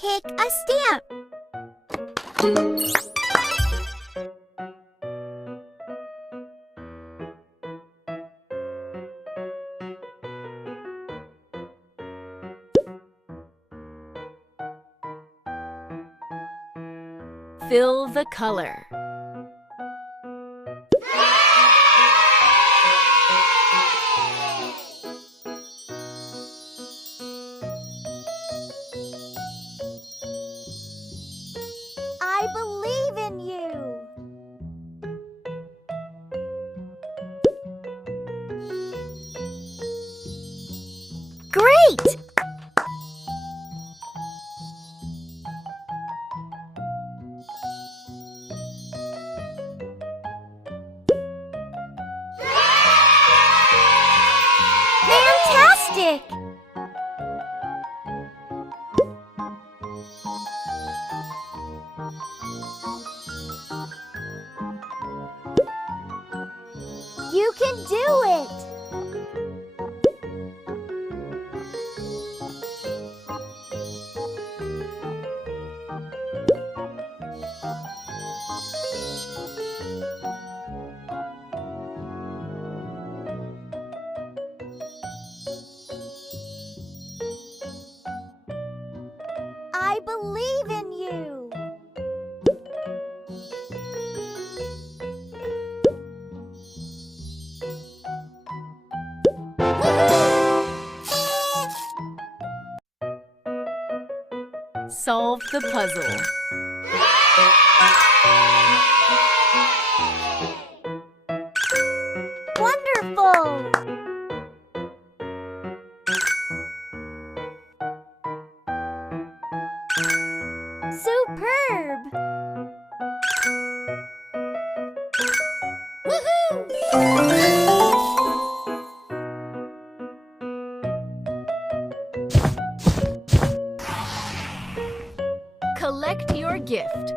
Pick a stamp. Fill the color. I believe in you. Great! Fantastic! You can do it! I believe in you. Solve the puzzle. Wonderful! Superb! Collect your gift.